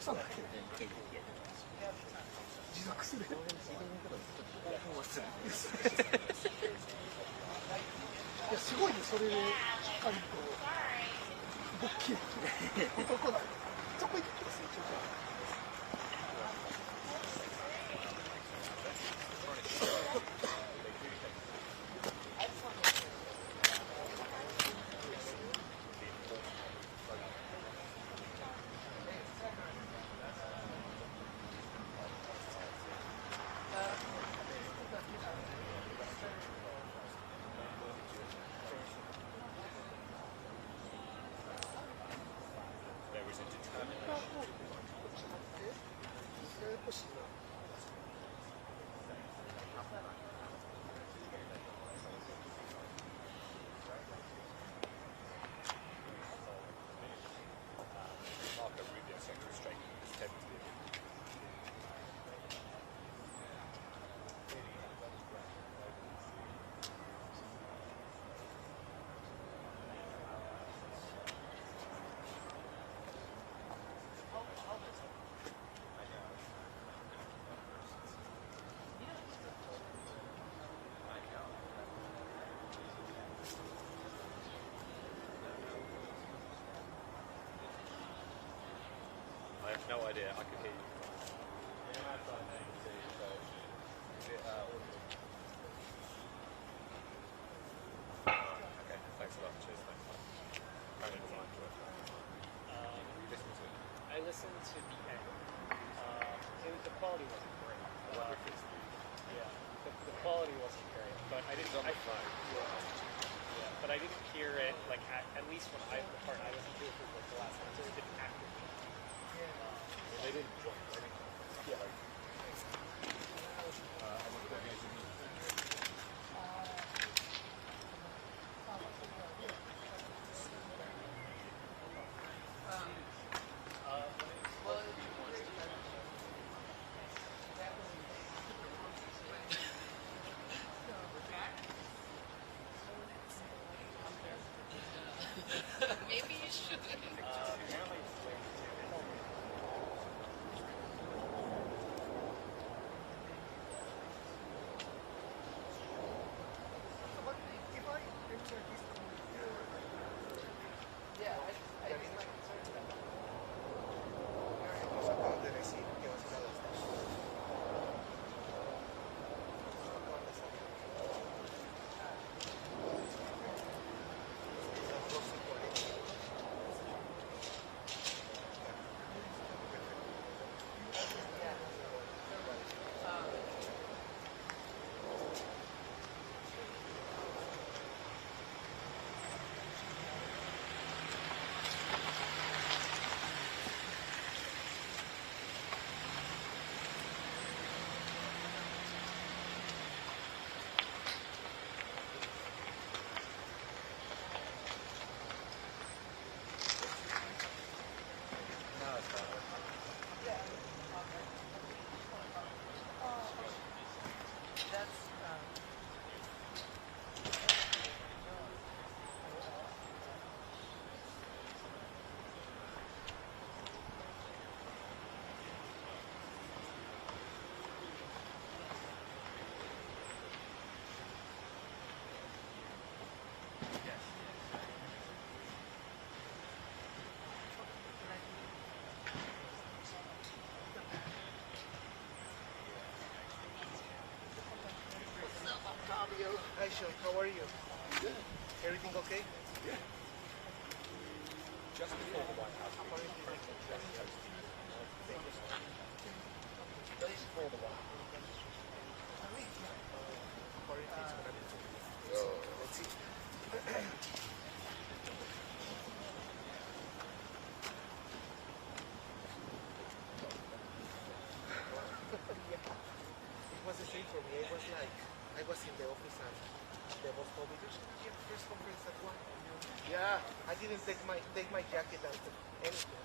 さなきゃ持続する。いやすごいね、それでしっかりとボッキリと男だ。そこ行ってください。I have no idea. I could hear you. Okay, thanks a lot. Cheers. Thanks. I didn't mind to it. You listen to it? I listened to the end. The quality wasn't great. The quality wasn't great, but I didn't. But I didn't hear it like at least when the part I listened to it was like the last one, so it didn't actively. They didn't join anything. Yeah. Maybe you should. Hi, Sean. How are you? Good. Everything okay? Yeah. Just before the White House. Just before the White House. Let's see. It was the same for me. I was in the office and the boss told me, "You should be at the press conference at 1." Yeah, I didn't take my jacket and anything.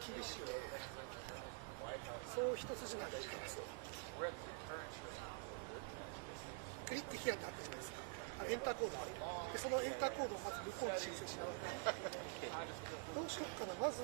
厳しいね。そう一筋縄ではいかんそう。クリックヒアってあったじゃないですか。エンターコードある。でそのエンターコードをまず向こうに申請しながら。どうしようかな、まず。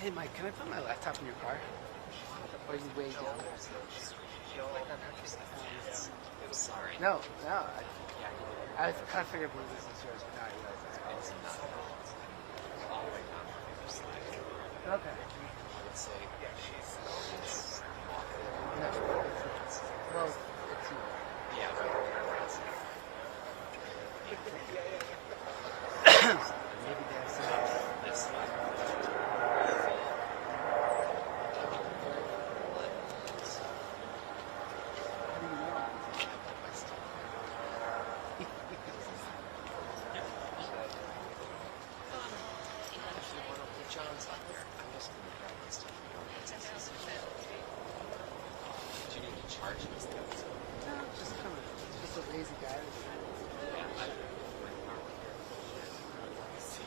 Hey Mike, can I put my laptop in your car? Or are you way down there? Sorry. No. I kind of figured maybe this is yours, but now I realize it's It's not. All the way down the other side. okay. I would say it's No, well, it's you. yeah, Maybe they have some. this one. John's up there. I'm just going to grab this stuff. Do you need to charge this thing? No, just kind of, just a lazy guy. Yeah, my car went here. See.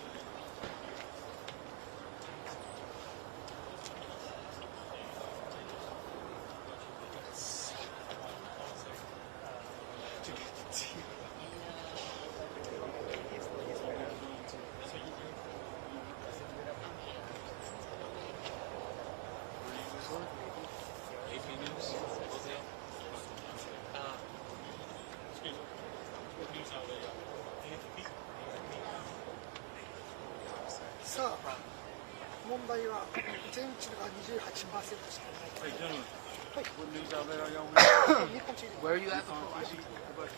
Uh, さあ、問題は全値が28%しかない。はい。日本地理。 Where are you at before Washington? For the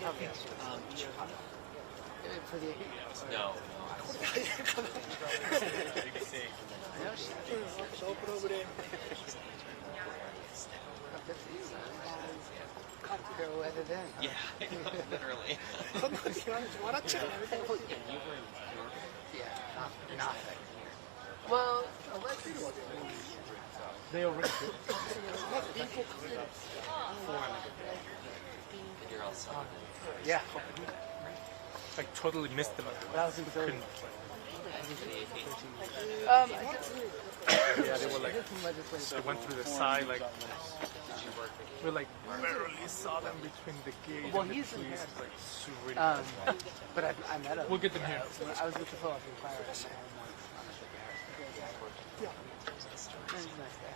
no. これで入れるかな。 No shit. ノープロブレム。 Good for you, man. Go weather then. Yeah, literally. そんなに言われて笑っちゃうのやめてほしい。 You were in North? Yeah, not here. Well, allegedly, they already did. まず銀行かける。 You're all set. Yeah, I totally missed them. but I was in Philly. Uh, Yeah, they were like, Did some legislative. they went through the side, like, we like barely saw them between the gate Well, and the he's in police. Paris. Like, super. But I met him. We'll get them here. When I was with the Philadelphia Fire. I met him once on a trip to Paris. Yeah. He's a nice guy.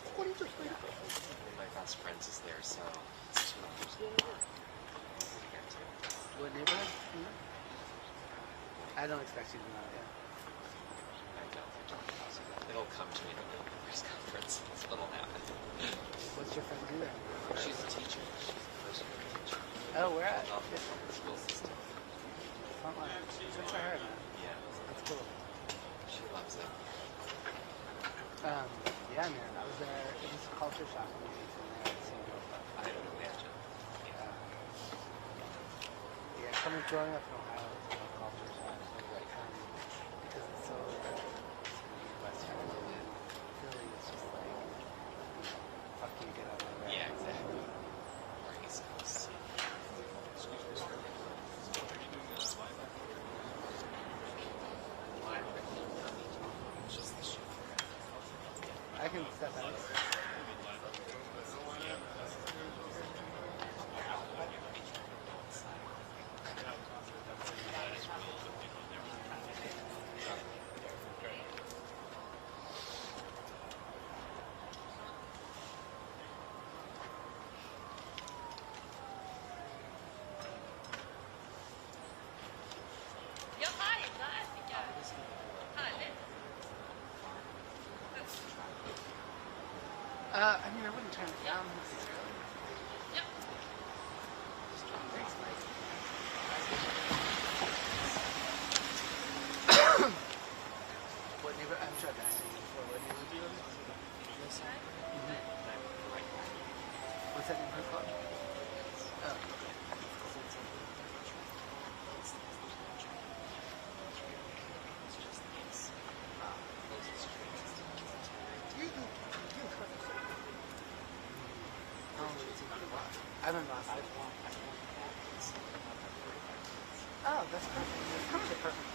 ここに一応人いるか One of my best friends is there, so it's 2 hours apart. What neighborhood? I don't expect you to know yet. I don't know. It'll come to me at the press conference. That's what'll happen. What's your friend do then? She's a teacher. She's a first year teacher. Oh, where at? Off the school system. Frontline. Good for her, man. Yeah, That's cool. she loves it. Yeah, man. I was there. It was a culture shock for me from there to see I don't imagine. Yeah, growing up in Ohio, it's a culture shock. Because it's so Western. Philly is just like, fuck you, get out of my way. Yeah, exactly. Or East Coast. Just the shit. I can step out. I wouldn't turn it down necessarily. What neighbor? I'm sure I've asked you before. What neighbor do you live in? What's that neighborhood called? Oh. I'm in Boston. Oh, that's perfect. That's kind of perfect.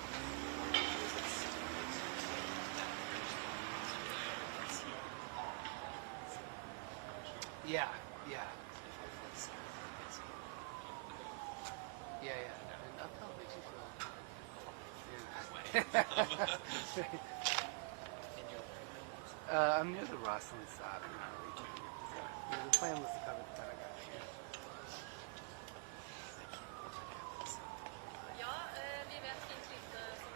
Yeah, yeah. Yeah, yeah. And uphill makes you feel. Yeah. I'm near the Roslyn stop. The plan was to cover the Pentagon.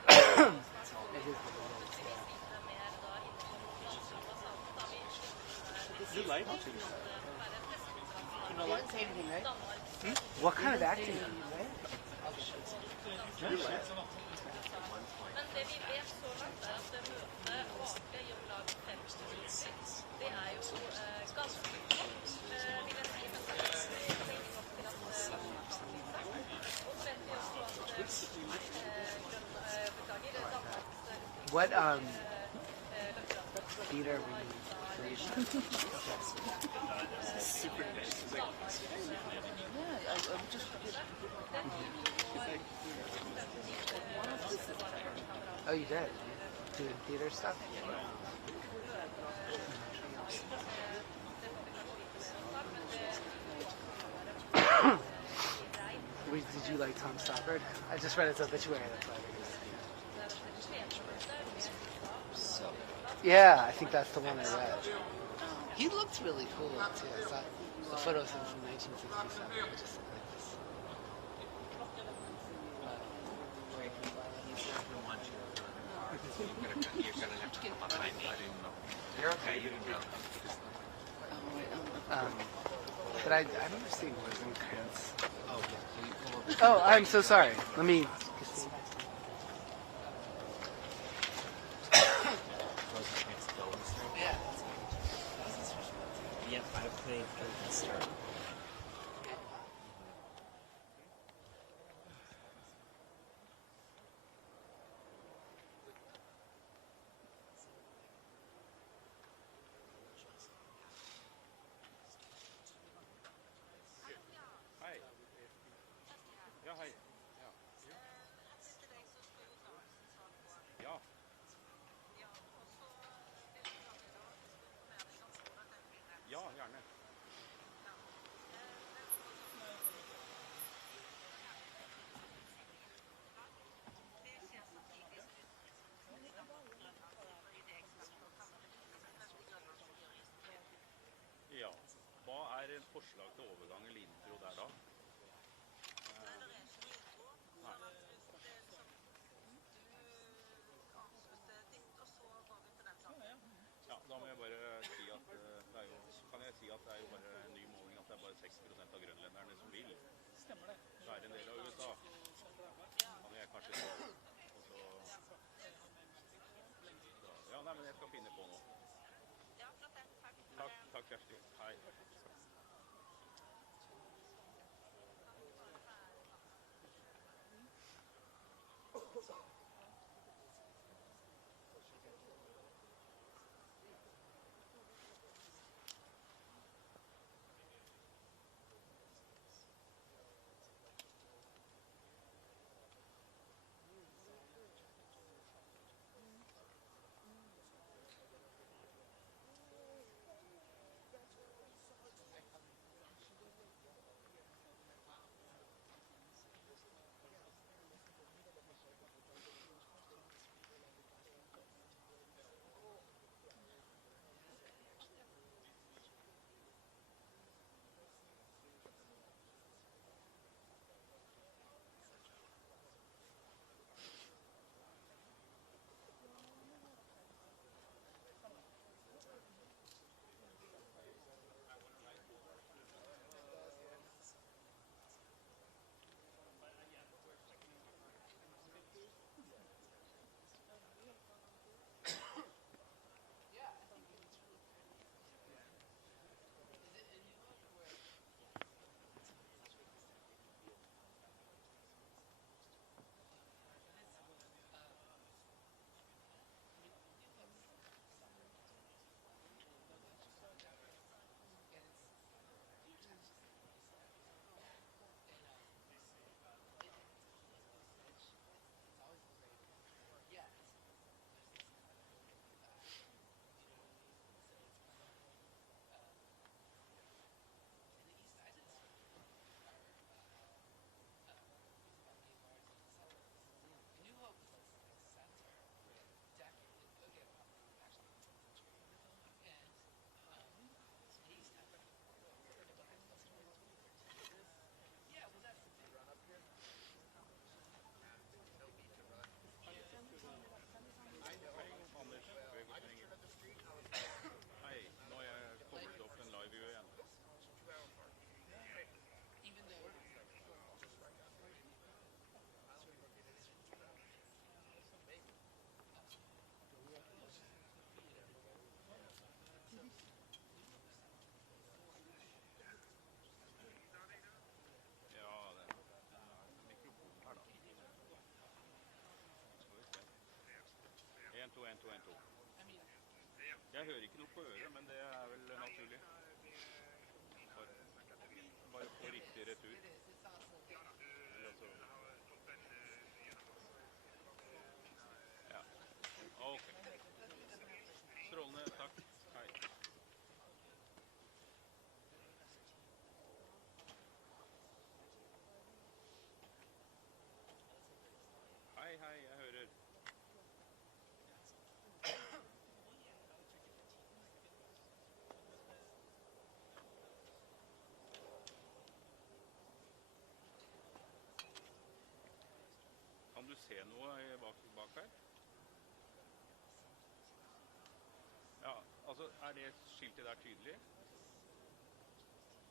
It is what it is, yeah. You like it? You don't like anything, right? What kind of acting do you like? You like it? What theater were you raised in? Super nice. It's like, Oh, you did? Doing theater stuff? Did you like Tom Stoppard? I just read his obituary, that's why I read it. Yeah, I think that's the one I read. He looked really cool, too. I saw the photos of him from 1967. He just looked like this. You're gonna have to come up behind me. You're okay, you can go. But I remember seeing Rosencrantz. Oh, I'm so sorry. Let me. Yep, I played the start. hei. Ja, hei. Ja. Ja. Ja, gjerne. Ja. Hva er et forslag til overgang eller intro der da? Nei. Ja, da må jeg bare si at det er jo, kan jeg si at det er jo bare en ny måling at det er bare 6% av grønlenderne som vil. Stemmer det. Så er det en del av USA. Kan jeg kanskje si. Og så... Ja, nei, men jeg skal finne på noe. Takk Kjersti. Hei. 1, 2, 1, 2. Jeg hører ikke noe på øret, men det er vel naturlig. Bare få riktig retur. Eller altså... Ja. Ok. Strålende, takk. Hei. Hei, hei, jeg hører. Kan du se noe bak her? Ja, altså, er det skiltet der tydelig?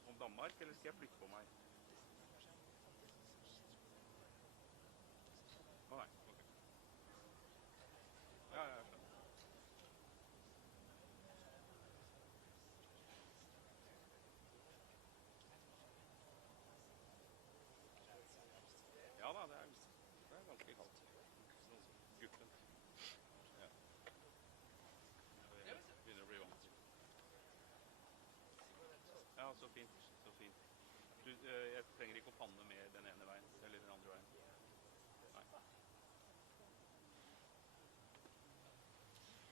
Om Danmark, eller skal jeg flytte på meg? Å nei, ok. Ja, jeg skjønner. Ja da, det er ganske kaldt. Sånn guppen. Ja. Det begynner å bli vant til. Ja, så fint, så fint. Du, jeg trenger ikke å panne med den ene veien, eller den andre veien. Nei.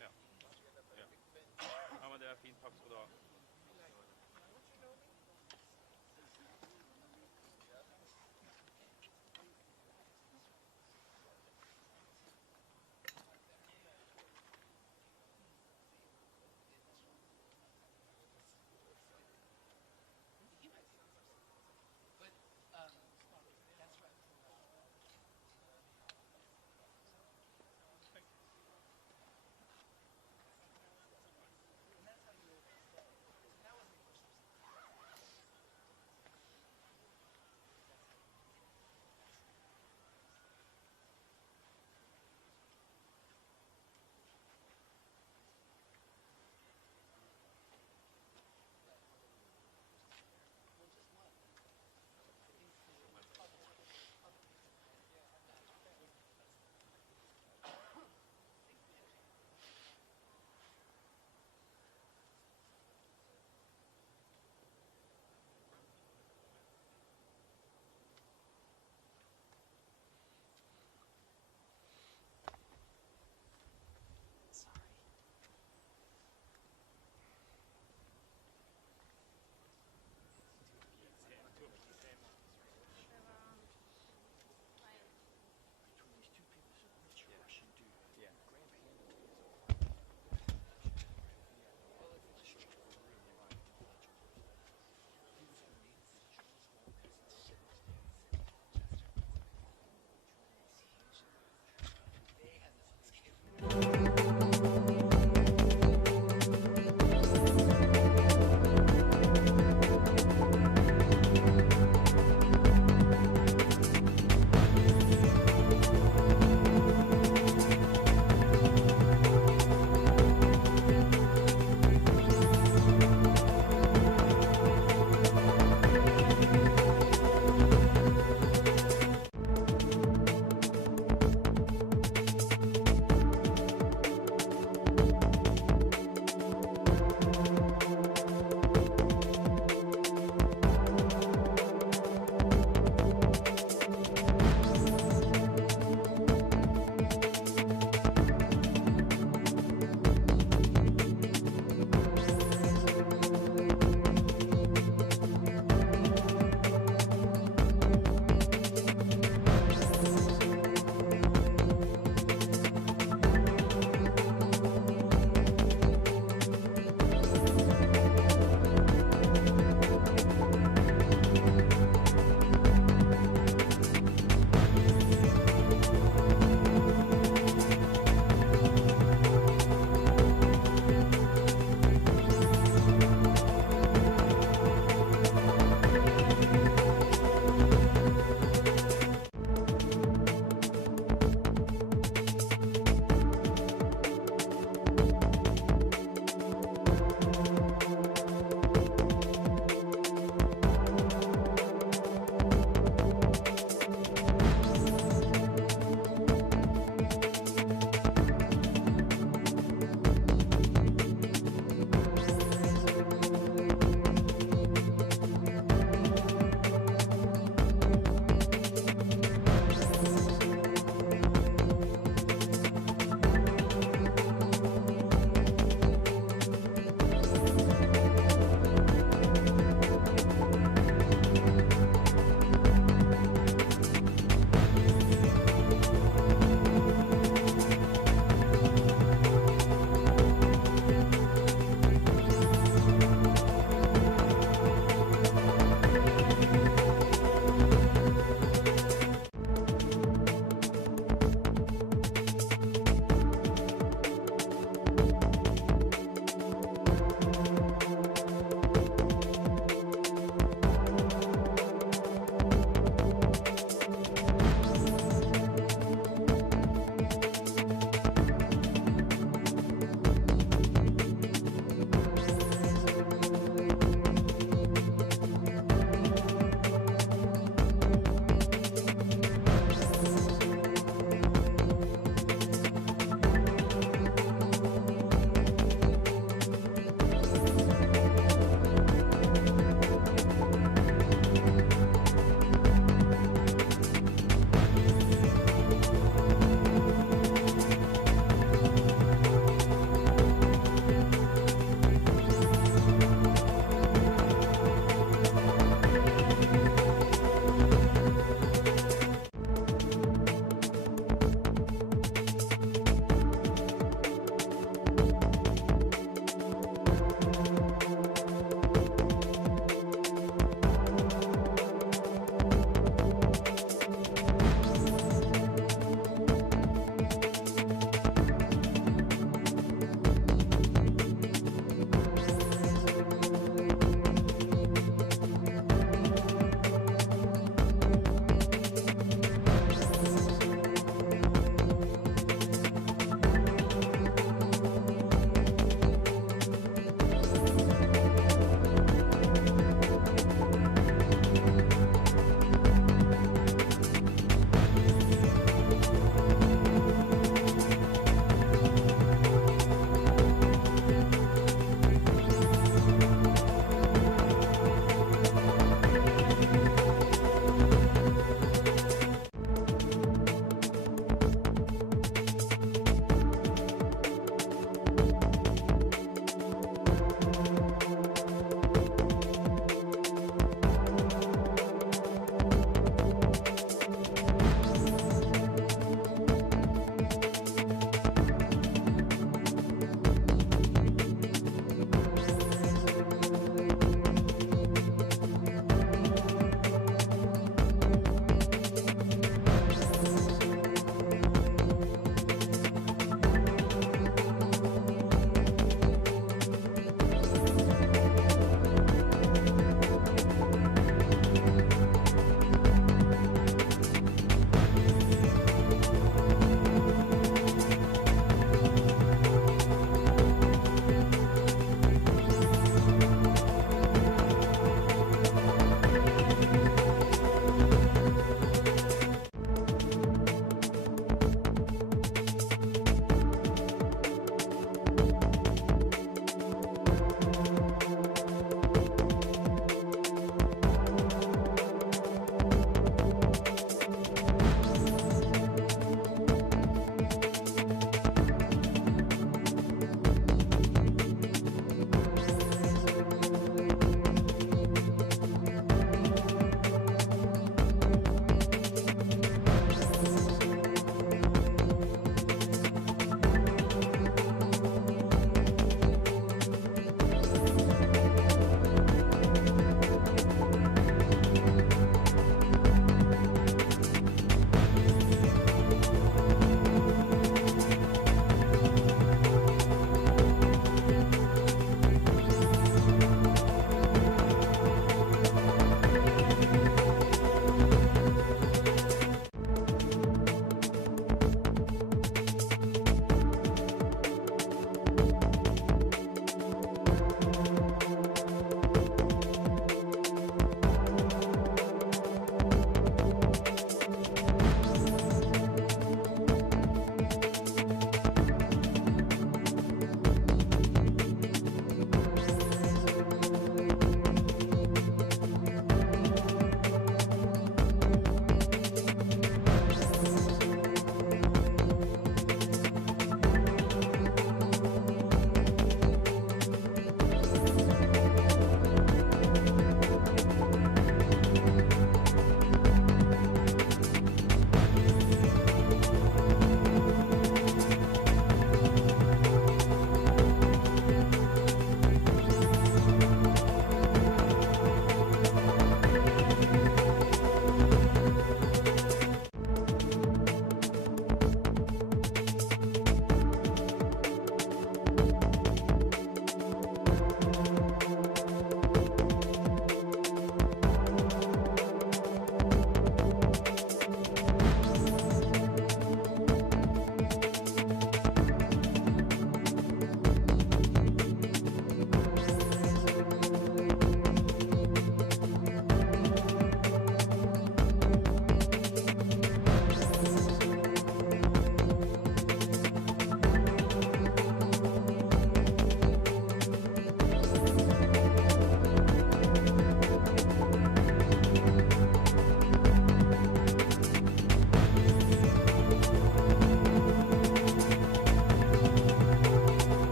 Ja. Ja. Ja, men det er fint. Takk skal du ha.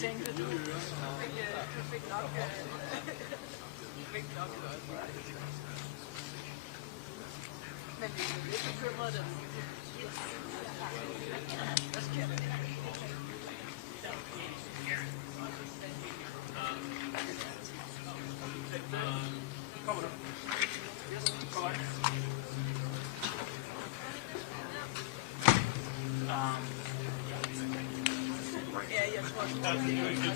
tænkte du fik nok men vi er lidt bekymrede. Hvad sker der? Kommer du? Kommer du? Ja, jeg tror også, det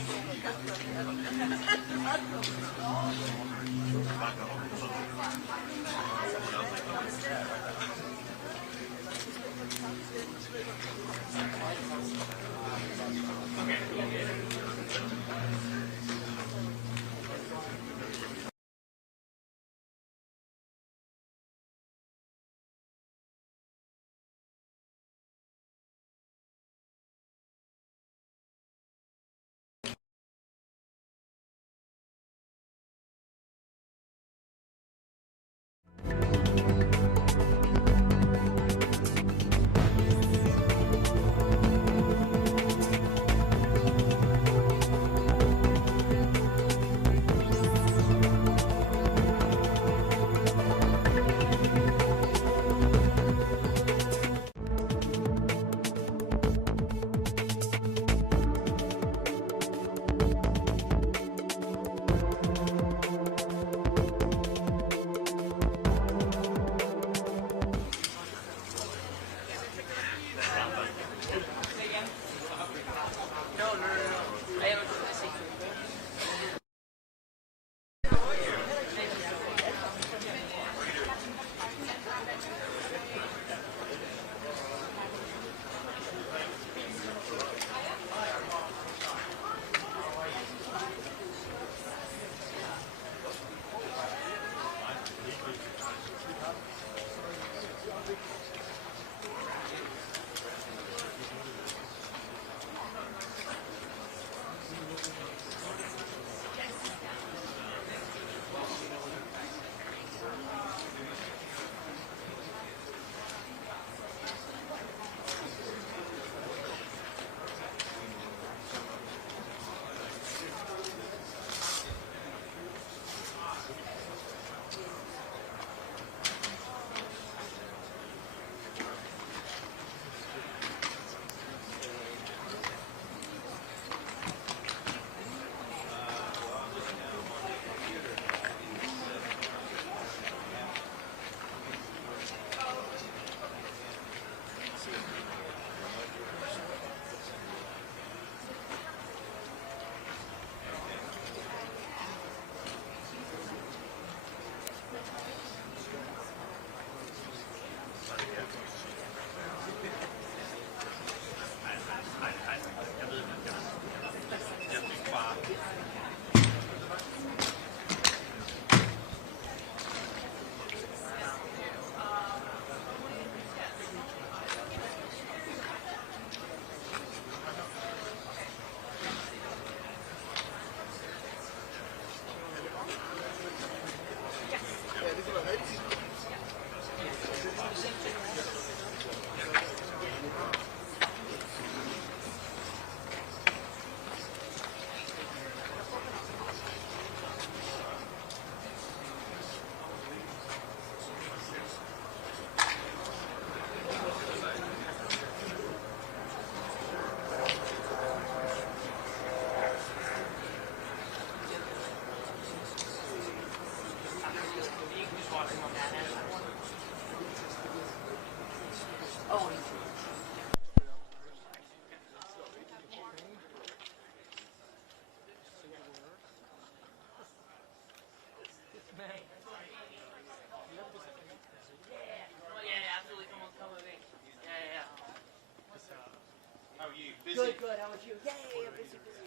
Good, good. How about you? Yay, I'm busy, busy.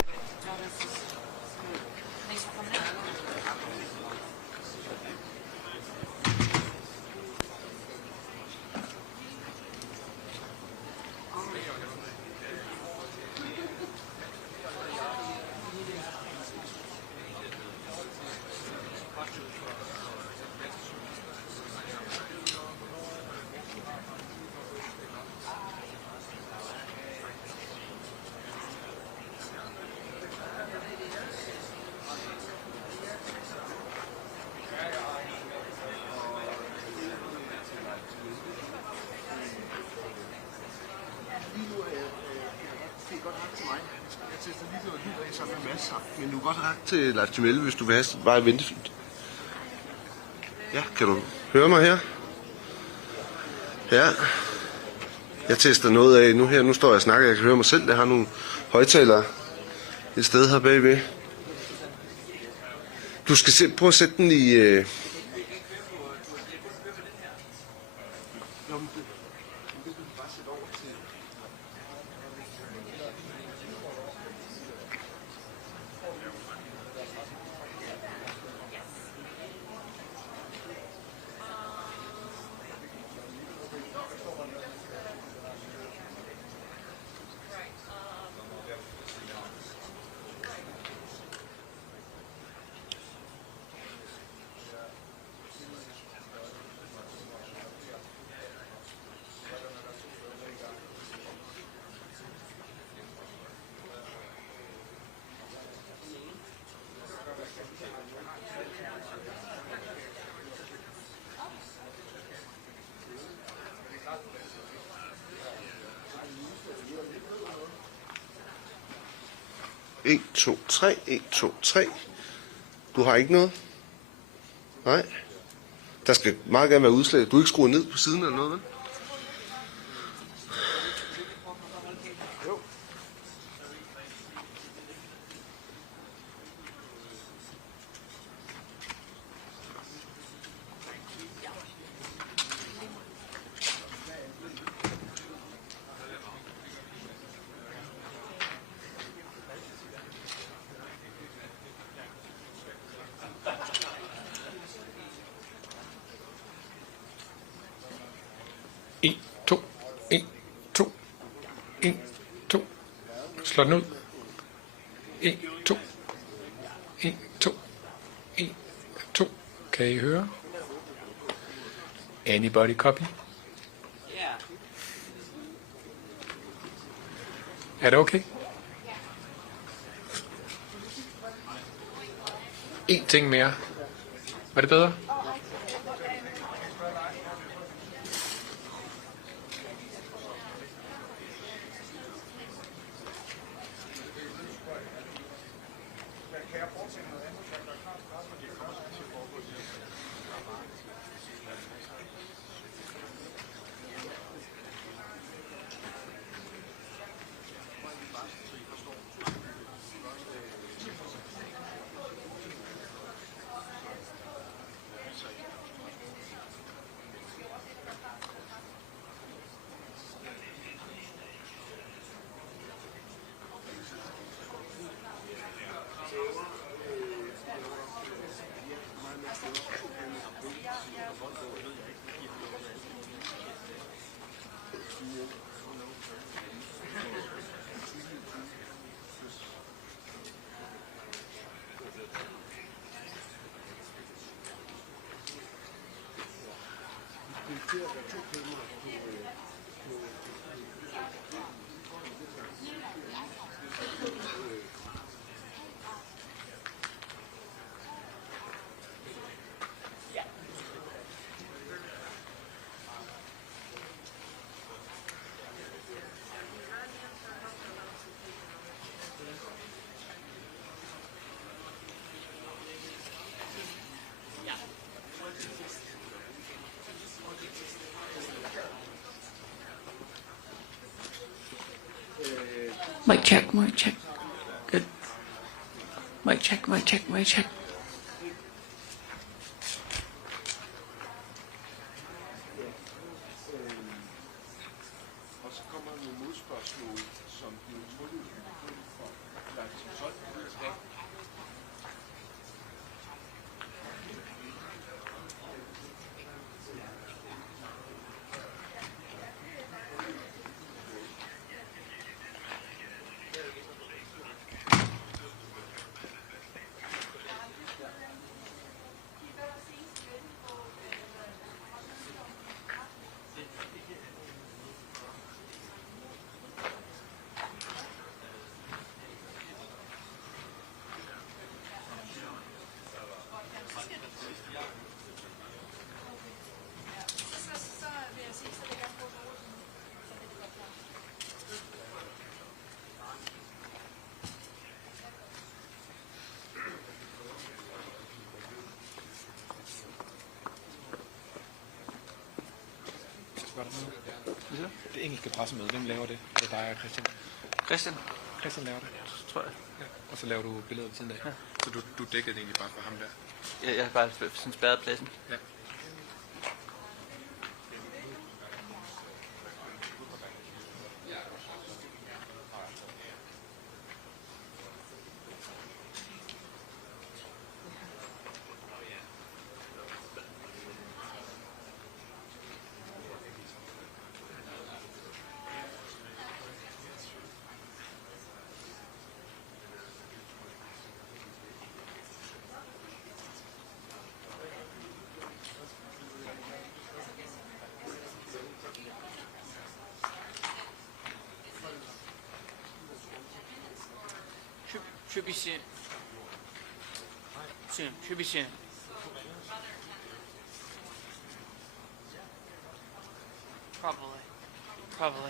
No, this is good. Thanks for coming out. masser. Men du kan godt række til Leif Tjemelle, hvis du vil have bare ventefint. Ja, kan du høre mig her? Ja. Jeg tester noget af nu her. Nu står jeg og snakker. Jeg kan høre mig selv. Jeg har nogle højtalere et sted her bagved. Du skal prøve at sætte den i... En, to, tre. 1, 2, 3. Du har ikke noget? Nej. Der skal meget gerne være udslag. Du er ikke skruet ned på siden eller noget, vel? Slå den ud. 1, 2. 1, 2. 1, 2. Kan I høre? Anybody copy? Yeah. Er det okay? En ting mere. Var det bedre? Mic check, mic check. Good. Mic check, mic check, mic check. Og så kommer der nogle modspørgsmål, som bliver trukket for Leif Tjemelle. Var der sådan? Det engelske pressemøde, hvem laver det? Det er dig og Christian. Christian, Christian laver det. tror jeg. Ja. Og så laver du billeder ved siden af. Ja. Så du dækkede egentlig bare for ham der. Jeg har bare sådan spærret pladsen. Ja. Should be soon. Soon. Should be soon. Probably.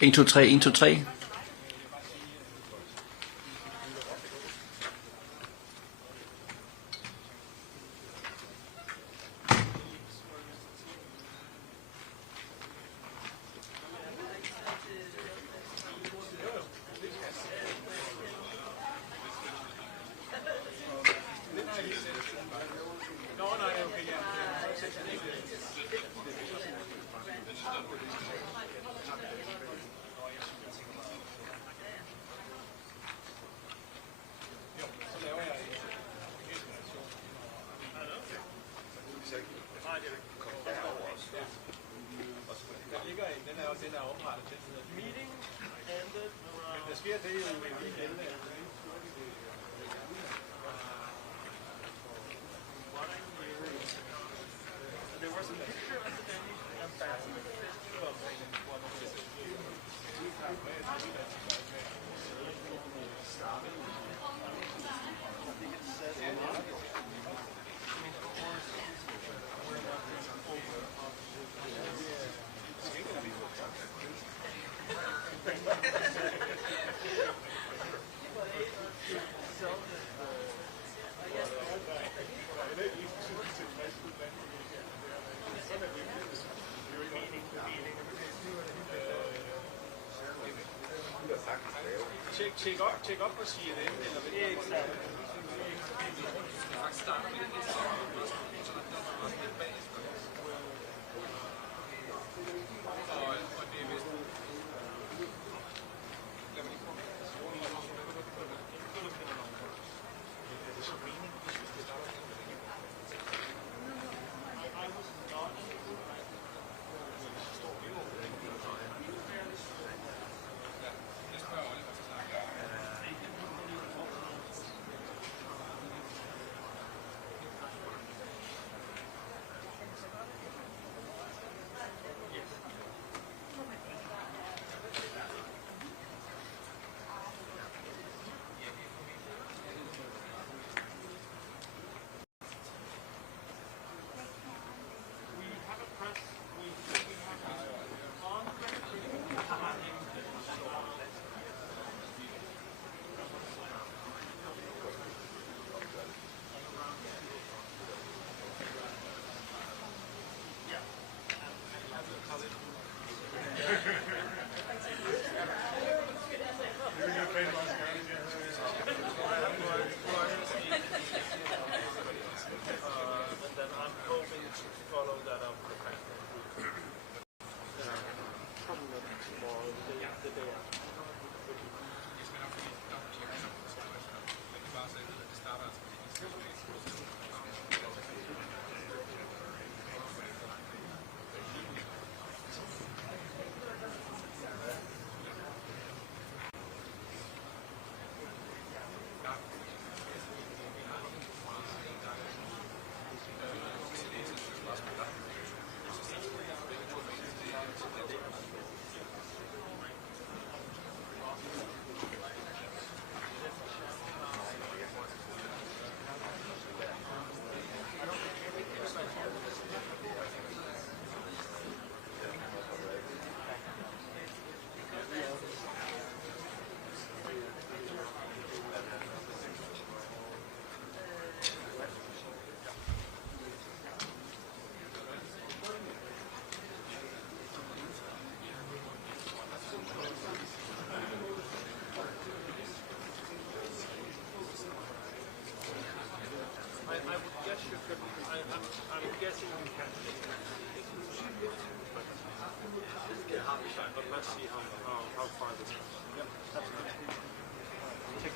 1, 2, 3, 1, 2, 3. Tjek op på CNN eller ved I'm guessing you can get half a shot, but let's see how far this goes. Yep, absolutely. Take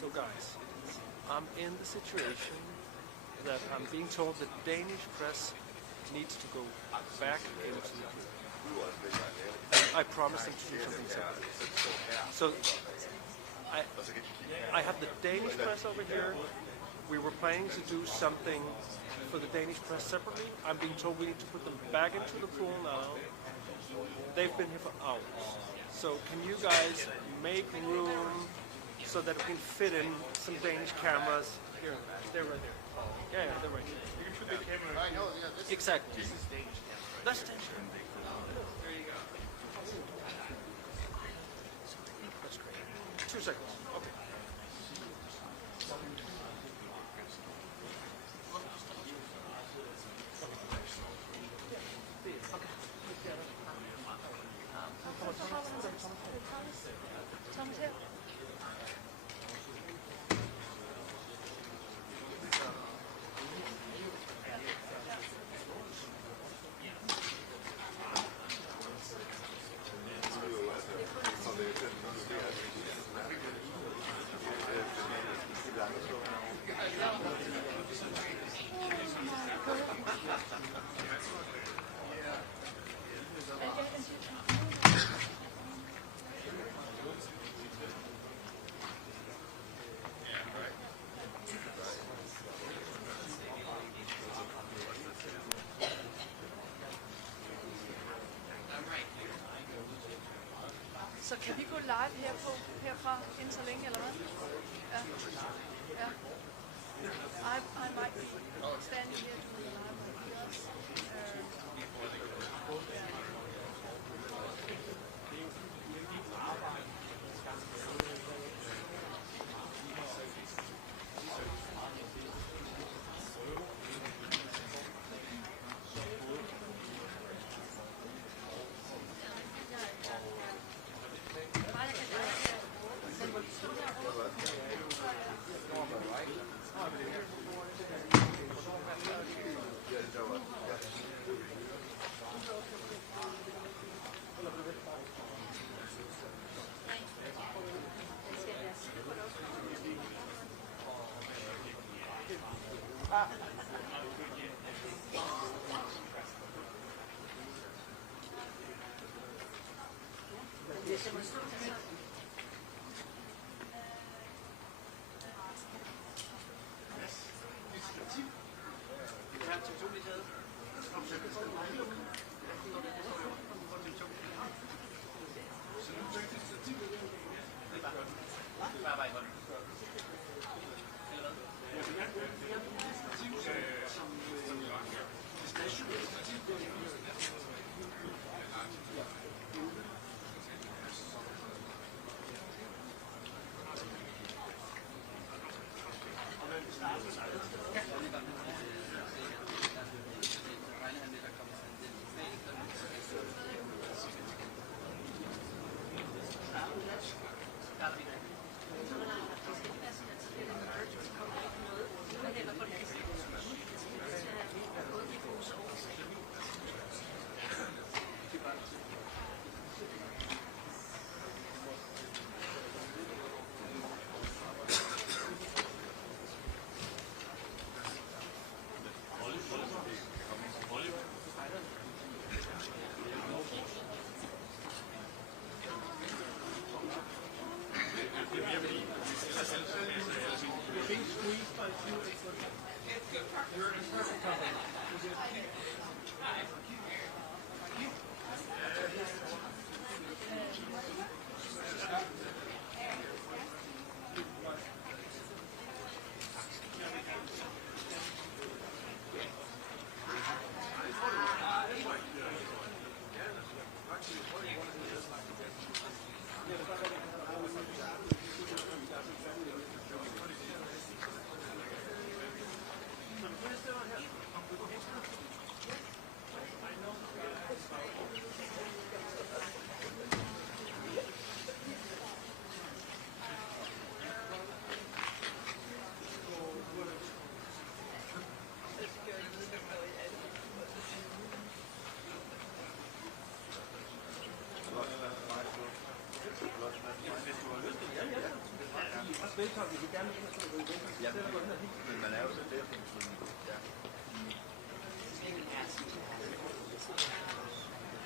So guys, I'm in the situation that I'm being told that Danish press needs to go back into the pool. I promised them to do something separate. So I have the Danish press over here. We were planning to do something for the Danish press separately. I'm being told we need to put them back into the pool now. They've been here for hours. So can you guys make room so that we can fit in some Danish cameras here. They're right there. Yeah, yeah, they're right here. You can put the camera. I know. Yeah, this exactly. This is Danish camera. That's Danish camera. There you go. That's great. 2 seconds. Okay. Så kan vi gå live herfra inden så længe, eller hvad? Ja. Ja. I might be standing here doing the live like this.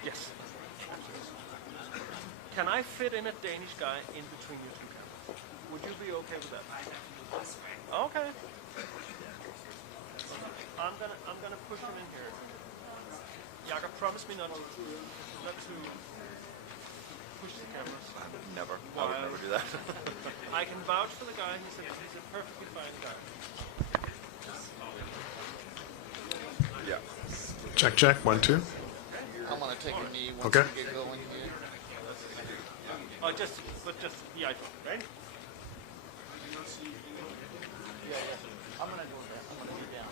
Yes. Can I fit in a Danish guy in between you two cameras? Would you be okay with that? Okay. I'm gonna push him in here. Jakob, promise me not to push the cameras. I would never do that. I can vouch for the guy. He's a perfectly fine guy. Yeah. Check, check. 1, 2. I want to take a knee once Okay. we get going here. Just the iPhone, right? Yeah. I'm going to go there. I'm going to be down.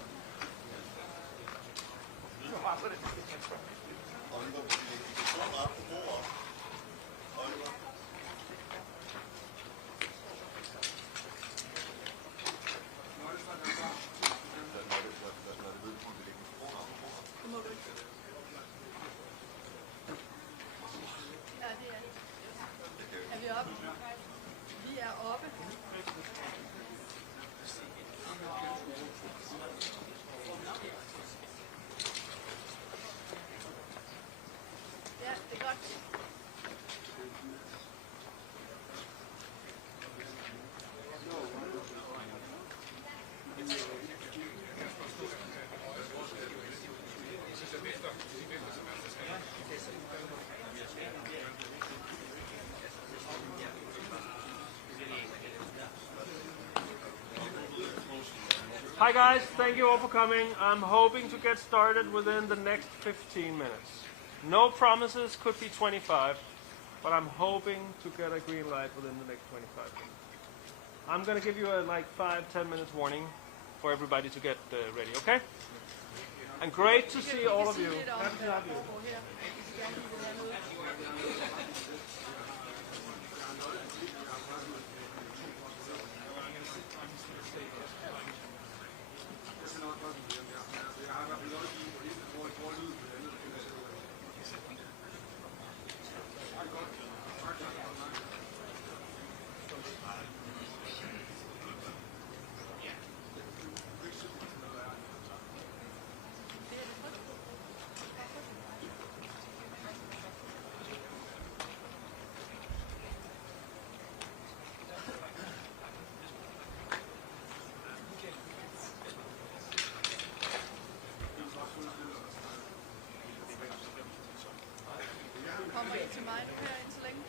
Det må du ikke. Ja, det er det. Er vi oppe? Vi er oppe. Ja, det er godt. Hi guys, thank you all for coming. I'm hoping to get started within the next 15 minutes. No promises, could be 25, but I'm hoping to get a green light within the next 25 minutes. I'm going to give you a 5-10 minutes warning for everybody to get ready, okay? And great to see all of you. Happy to have you. Kommer I til mig nu her indtil længe?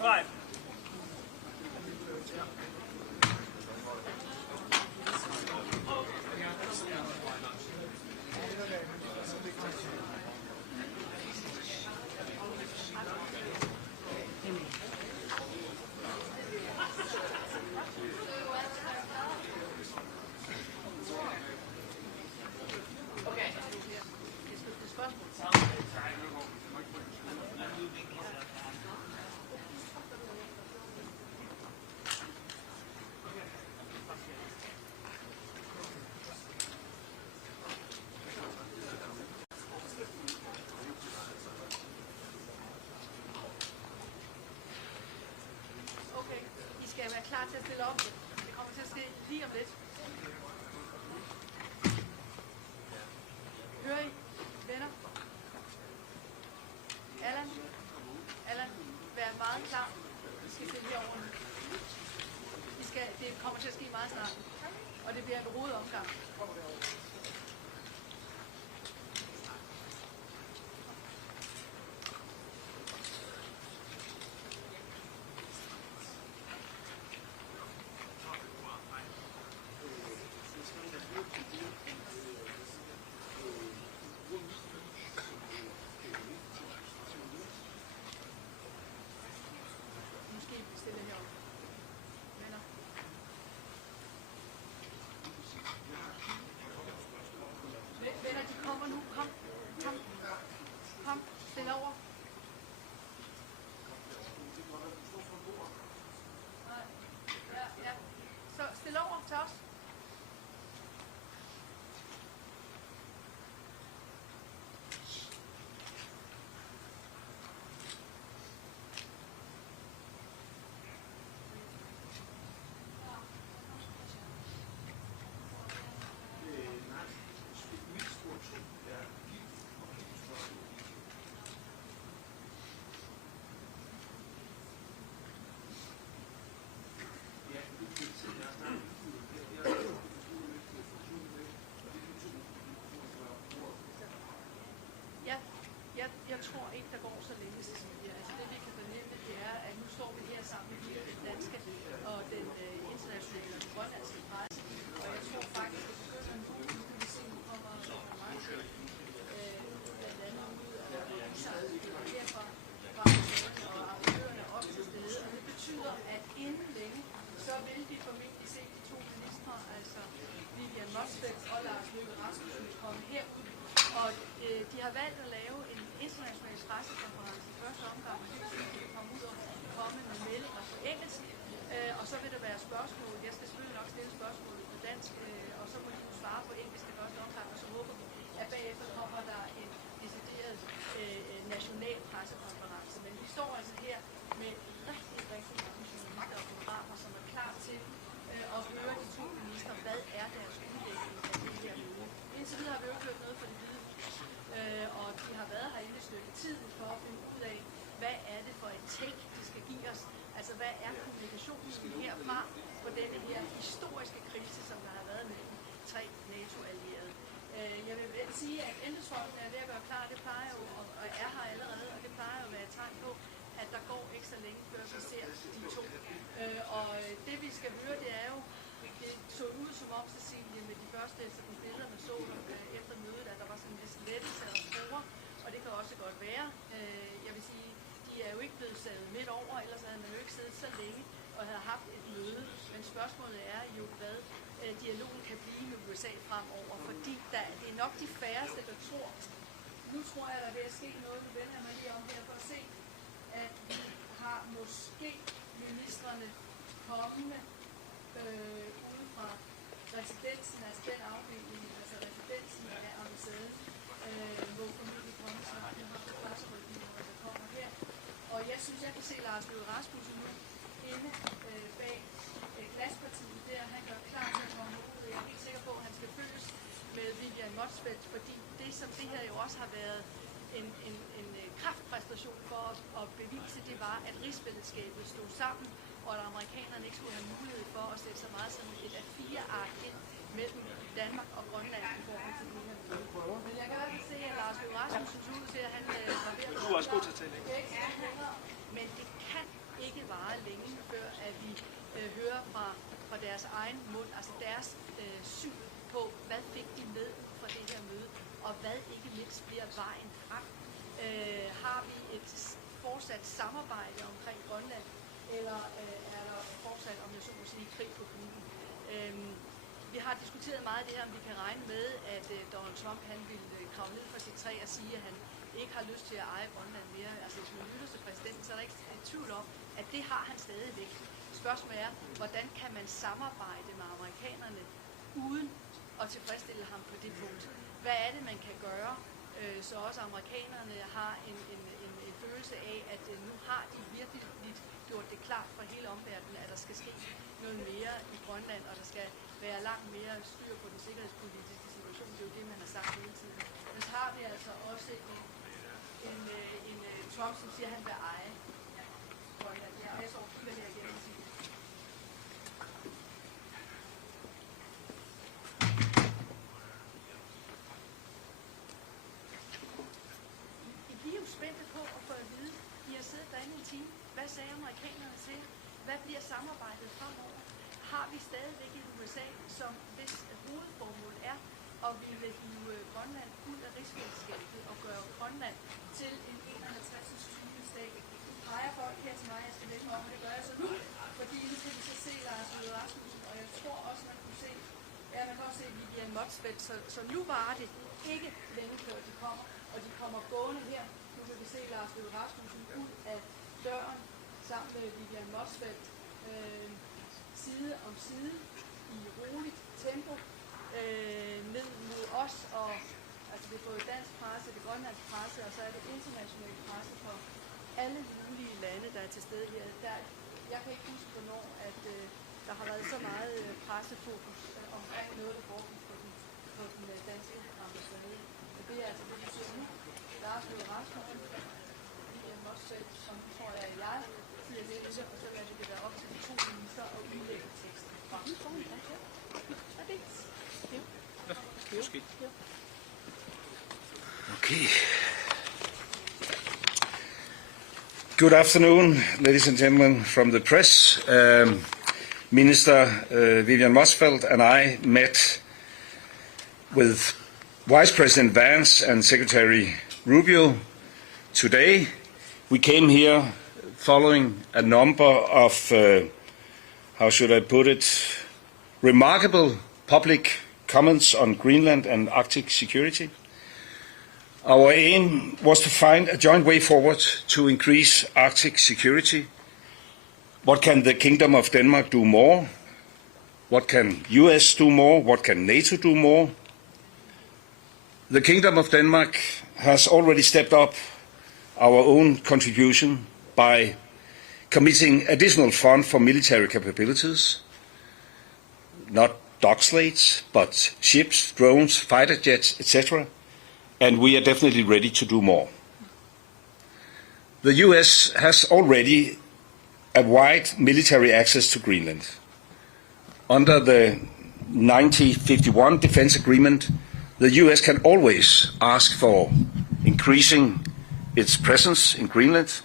Right. Okay, I skal være klar til at stille op. Det kommer til at ske lige om lidt. Hører I, venner? Allan, vær meget klar. I skal stille herover. Det kommer til at ske meget snart. Og det bliver en rodet omgang. Venner, de kommer nu. Kom, stille over. Ja. Så stille over til os. Jeg tror ikke, der går så længe, Cecilia. Altså det vi kan fornemme, det er, at nu står vi her sammen med den danske og den internationale og den grønlandske presse. Og jeg tror faktisk, at det begynder nu, kan vi se, nu kommer mange ting, blandt andet ud af Israel herfra, og arrangørerne op til stede. Og det betyder, at inden længe, så vil vi formentlig se de to ministre, altså Vivian Motzfeldt og Lars Løkke Rasmussen, komme herud. Og de har valgt at lave en international pressekonference i første omgang, og det vil sige, at de kommer ud og komme med meldinger på engelsk. Og så vil der være spørgsmål. Jeg skal selvfølgelig nok stille spørgsmål på dansk, og så må de jo svare på engelsk i første omgang, og så håber vi, at bagefter kommer der en decideret national pressekonference. Men vi står altså her med rigtig mange journalister og fotografer, som er klar til at høre de to minister, hvad er deres udlægning af det her møde. Indtil videre har vi jo ikke hørt noget fra de hvide, og de har været herinde et stykke tid for at finde ud af, hvad er det for et take, de skal give os. Altså, hvad er kommunikationen herfra på denne her historiske krise, som der har været mellem tre NATO-allierede. Jeg vil sige, at embedsfolkene er ved at gøre klar. Det plejer jo, og er her allerede, og det plejer jo at være et tegn på, at der går ikke så længe, før vi ser de to. Og det vi skal høre, det er jo, det så ud som om, Cecilie, med de første billeder, man så efter mødet, at der var sådan en vis lettelse og spore, og det kan også godt være. Jeg vil sige, de er jo ikke blevet savet midt over, ellers havde man jo ikke siddet så længe og havde haft et møde. Men spørgsmålet er jo, hvad dialogen kan blive med USA fremover, fordi det er nok de færreste, der tror. Nu tror jeg, der er ved at ske noget, nu vender jeg mig lige om her for at se, at vi har måske ministrene kommende ude fra residensen, altså den afdeling, altså residensen af ambassaden, hvor familien kommer snart. Vi har presserådgivere, der kommer her. Og jeg synes, jeg kan se Lars Løkke Rasmussen nu inde bag glaspartiet der. Han gør klar til at komme ud. Jeg er helt sikker på, at han skal følges med Vivian Motzfeldt, fordi det, som det her jo også har været en kraftpræstation for at bevise, det var, at rigsfællesskabet stod sammen, og at amerikanerne ikke skulle have mulighed for at sætte så meget som et A4-ark ind mellem Danmark og Grønland i forhold til det her. Men jeg kan også se, at Lars Løkke Rasmussen ud til, at han var ved at... Du er også god til at tale, ikke? Men det kan ikke deres egen mund, altså deres syn på, hvad fik de med fra det her møde, og hvad ikke mindst bliver vejen frem. Har vi et fortsat samarbejde omkring Grønland, eller er der fortsat, om jeg så må sige, krig på kluden? Vi har diskuteret meget det her, om vi kan regne med, at Donald Trump han vil kravle ned fra sit træ og sige, at han ikke har lyst til at eje Grønland mere. Altså hvis man lytter til præsidenten, så er der ikke tvivl om, at det har han stadigvæk. Spørgsmålet er, hvordan kan man samarbejde med amerikanerne uden at tilfredsstille ham på det punkt? Hvad er det, man kan gøre, så også amerikanerne har en følelse af, at nu har de virkelig gjort det klart for hele omverdenen, at der skal ske noget mere i Grønland, og der skal være langt mere styr på den sikkerhedspolitiske situation. Det er jo det, man har sagt hele tiden. Men så har vi altså også en Trump, som siger, at han vil eje Grønland. Ja, og jeg så kigger det igen og siger, hvad sagde amerikanerne til? Hvad bliver samarbejdet fremover? Har vi stadigvæk i USA, som hvis hovedformål er at ville hive Grønland ud af rigsfællesskabet og gøre Grønland til en 51. stat? Peger folk her til mig, jeg skal lægge mig om, og det gør jeg så nu, fordi nu skal vi så se Lars Løkke Rasmussen, og jeg tror også, man kunne se, ja, man kan også se Vivian Motzfeldt, så nu var det ikke længe før de kommer, og de kommer gående her. Nu kan vi se Lars Løkke Rasmussen ud af døren sammen med Vivian Motzfeldt side om side i roligt tempo ned mod os, og altså det er både dansk presse, det grønlandsk presse, og så er det international presse for alle mulige lande, der er til stede her. Jeg kan ikke huske, hvornår at der har været så meget pressefokus omkring noget, der foregår på den danske ambassade. Og det er altså det, vi ser nu. Lars Løkke Rasmussen, Vivian Motzfeldt, som tror jeg siger lidt, og så lader det være op til de to minister og udlægge teksten. Okay. Good afternoon, ladies and gentlemen from the press. Minister Vivian Motzfeldt and I met with Vice President Vance and Secretary Rubio today. We came here following a number of, how should I put it, remarkable public comments on Greenland and Arctic security. Our aim was to find a joint way forward to increase Arctic security. What can the Kingdom of Denmark do more? What can US do more? What can NATO do more? The Kingdom of Denmark has already stepped up our own contribution by committing additional funds for military capabilities, not dock slates, but ships, drones, fighter jets, etc. And we are definitely ready to do more. The US has already a wide military access to Greenland. Under the 1951 Defense Agreement, the US can always ask for increasing its presence in Greenland,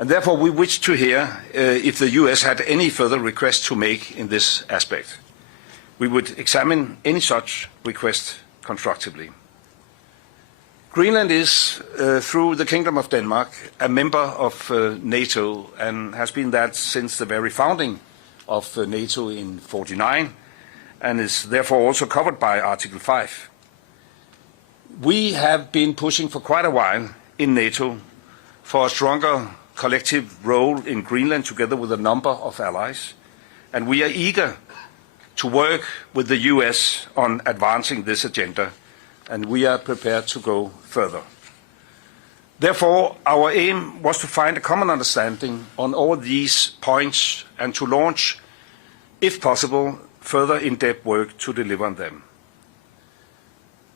and therefore we wish to hear if the US had any further requests to make in this aspect. We would examine any such request constructively. Greenland is, through the Kingdom of Denmark, a member of NATO and has been that since the very founding of NATO in 1949 and is therefore also covered by Article 5. We have been pushing for quite a while in NATO for a stronger collective role in Greenland together with a number of allies, and we are eager to work with the US on advancing this agenda, and we are prepared to go further. Therefore, our aim was to find a common understanding on all these points and to launch, if possible, further in-depth work to deliver on them.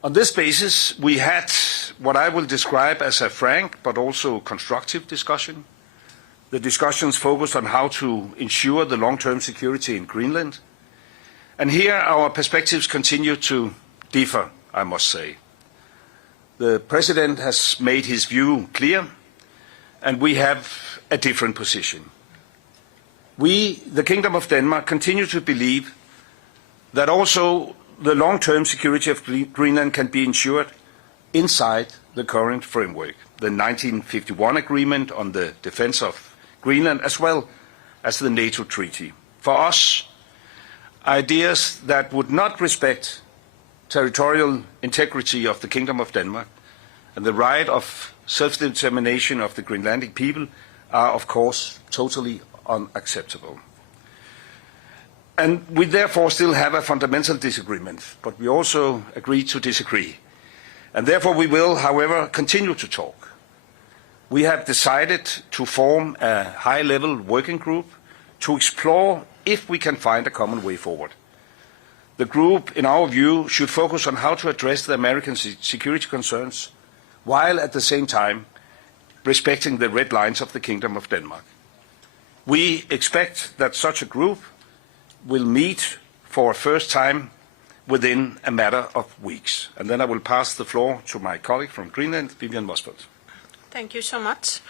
On this basis, we had what I will describe as a frank but also constructive discussion. The discussions focused on how to ensure the long-term security in Greenland. And here our perspectives continue to differ, I must say. The President has made his view clear, and we have a different position. We, the Kingdom of Denmark, continue to believe that also the long-term security of Greenland can be ensured inside the current framework, the 1951 agreement on the defense of Greenland, as well as the NATO treaty. For us, ideas that would not respect territorial integrity of the Kingdom of Denmark and the right of self-determination of the Greenlandic people are, of course, totally unacceptable. And we therefore still have a fundamental disagreement, but we also agree to disagree. And therefore we will, however, continue to talk. We have decided to form a high-level working group to explore if we can find a common way forward. The group, in our view, should focus on how to address the American security concerns, while at the same time respecting the red lines of the Kingdom of Denmark. We expect that such a group will meet for a first time within a matter of weeks. And then I will pass the floor to my colleague from Greenland, Vivian Mosfeld. Thank you so much.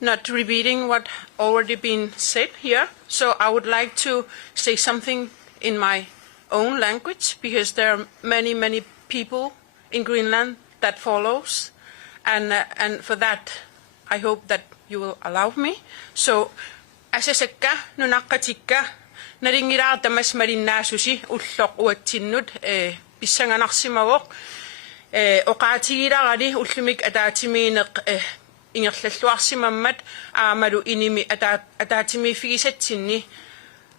Not repeating what already been said here, so I would like to say something in my own language, because there are many, many people in Greenland that follows, and for that I hope that you will allow me. So, asasakka nunaqatikka naringiraartamas marinnaasusi ulloq uatsinnut pissanganarsimagoq oqaatigilarali ullumik ataatimiineq ingerlalluarsimammat aamalu inimi ataatimiifigisatsinni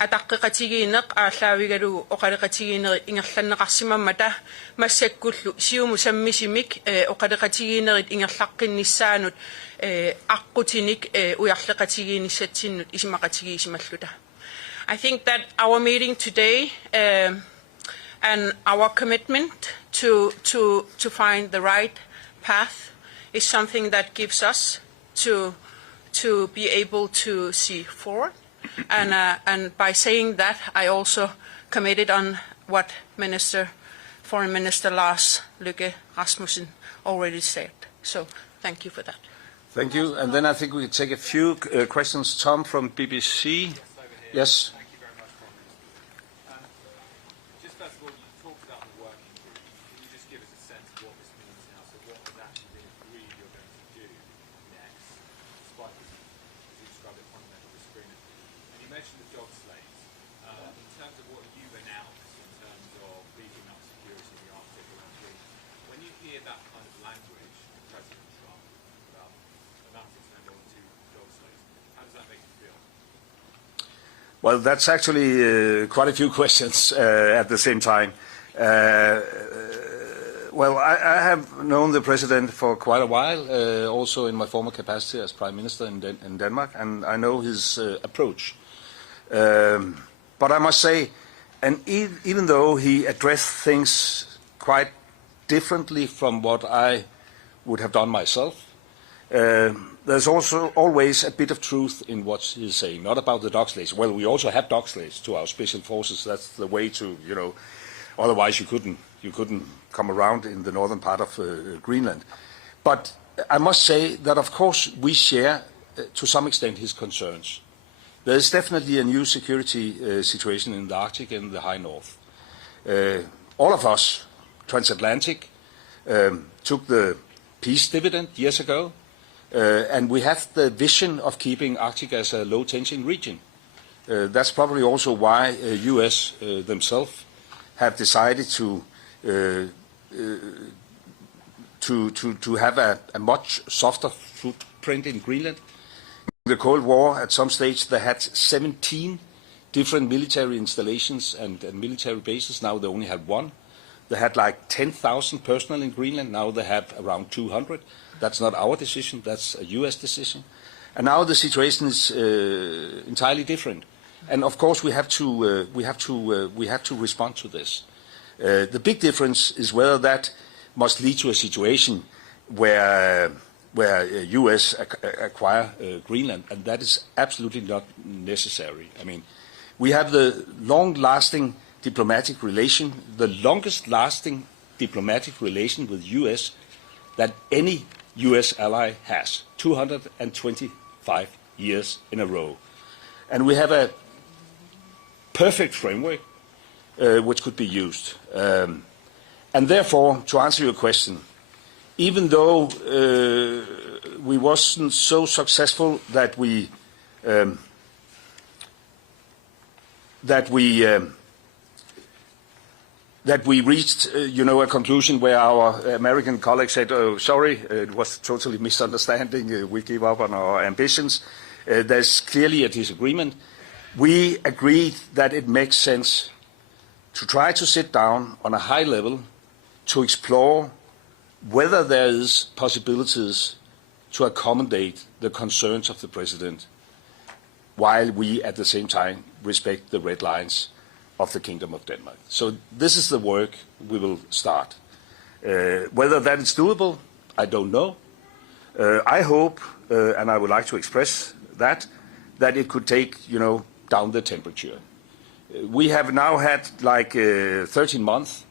атаққиқатигиинеқ ааллаавигалугу оқалеқатигиинери ингерланнеқарсимаммата массаккуллу сиуму саммисимик оқалеқатигиинерит ингерлаққиннissaанут аққутиник уярлеқатигииниссатсиннут исимақатигиисималлута. I think that our meeting today and our commitment to find the right path is something that gives us to be able to see forward. And by saying that, I also committed on what Foreign Minister Lars Løkke Rasmussen already said. So thank you for that. Thank you. And then I think we take a few questions. Tom from BBC. Yes. Thank you very much, Prime Minister. Just first of all, you talked about the working group. Can you just give us a sense of what this means now? So what has actually been agreed you're going to do next, despite this, as you described it, fundamental disagreement? And you mentioned the dog slaves. In terms of what you've announced in terms of beefing up security in the Arctic around Greenland, when you hear that kind of language from President Trump about amounting to no more than 2 dog slaves, how does that make you feel? Well, that's actually quite a few questions at the same time. Well, I have known the President for quite a while, also in my former capacity as Prime Minister in Denmark, and I know his approach. But I must say, and even though he addressed things quite differently from what I would have done myself, there's also always a bit of truth in what he's saying, not about the dog slaves. Well, we also have dog slaves to our special forces. That's the way to, otherwise you couldn't come around in the northern part of Greenland. But I must say that, of course, we share, to some extent, his concerns. There is definitely a new security situation in the Arctic and the high north. All of us, transatlantic, took the peace dividend years ago. And we have the vision of keeping Arctic as a low-tension region. That's probably also why U.S. themselves have decided to have a much softer footprint in Greenland. In the Cold War, at some stage, they had 17 different military installations and military bases. Now they only have one. They had like 10,000 personnel in Greenland. Now they have around 200. That's not our decision. That's a U.S. decision. And now the situation is entirely different. And of course, we have to respond to this. The big difference is whether that must lead to a situation where U.S. acquire Greenland, and that is absolutely not necessary. I mean, we have the long-lasting diplomatic relation, the longest-lasting diplomatic relation with U.S. that any U.S. ally has, 225 years in a row. And we have a perfect framework which could be used. And therefore, to answer your question, even though we wasn't so successful that we reached, a conclusion where our American colleagues said, "Oh, sorry, it was totally misunderstanding. We give up on our ambitions." There's clearly a disagreement. We agreed that it makes sense to try to sit down on a high level to explore whether there is possibilities to accommodate the concerns of the President while we at the same time respect the red lines of the Kingdom of Denmark. So this is the work we will start. Whether that is doable, I don't know. I hope, and I would like to express that it could take, down the temperature. We have now had 13 months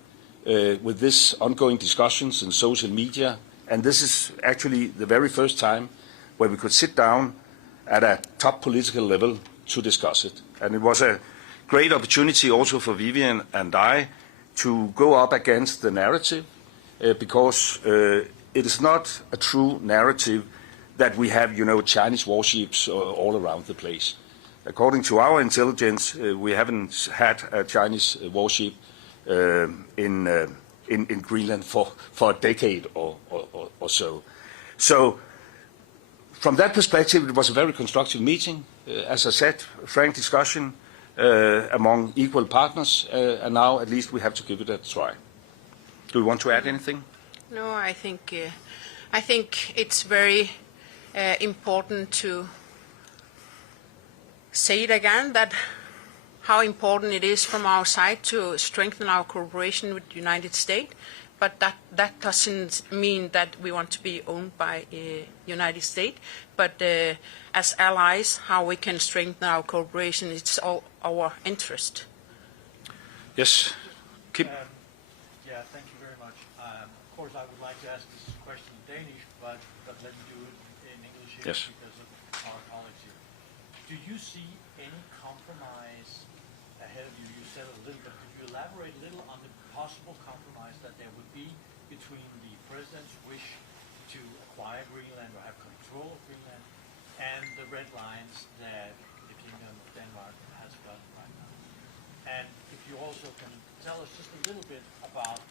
with this ongoing discussions in social media, and this is actually the very first time where we could sit down at a top political level to discuss it. And it was a great opportunity also for Vivian and I to go up against the narrative because it is not a true narrative that we have, Chinese warships all around the place. According to our intelligence, we haven't had a Chinese warship in Greenland for a decade or so. So from that perspective, it was a very constructive meeting. As I said, frank discussion among equal partners, and now at least we have to give it a try. Do you want to add anything? No, I think it's very important to say it again, that how important it is from our side to strengthen our cooperation with the United States, but that doesn't mean that we want to be owned by the United States, but as allies, how we can strengthen our cooperation, it's all our interest. Yes, Kim. Yeah, thank you very much. Of course, I would like to ask this question in Danish, but let me do it in English here because of our colleagues here. Do you see any compromise ahead of you? You said it a little bit. Could you elaborate a little on the possible compromise that there would be between the President's wish to acquire Greenland or have control of Greenland and the red lines that the Kingdom of Denmark has got right now? And if you also can tell us just a little bit about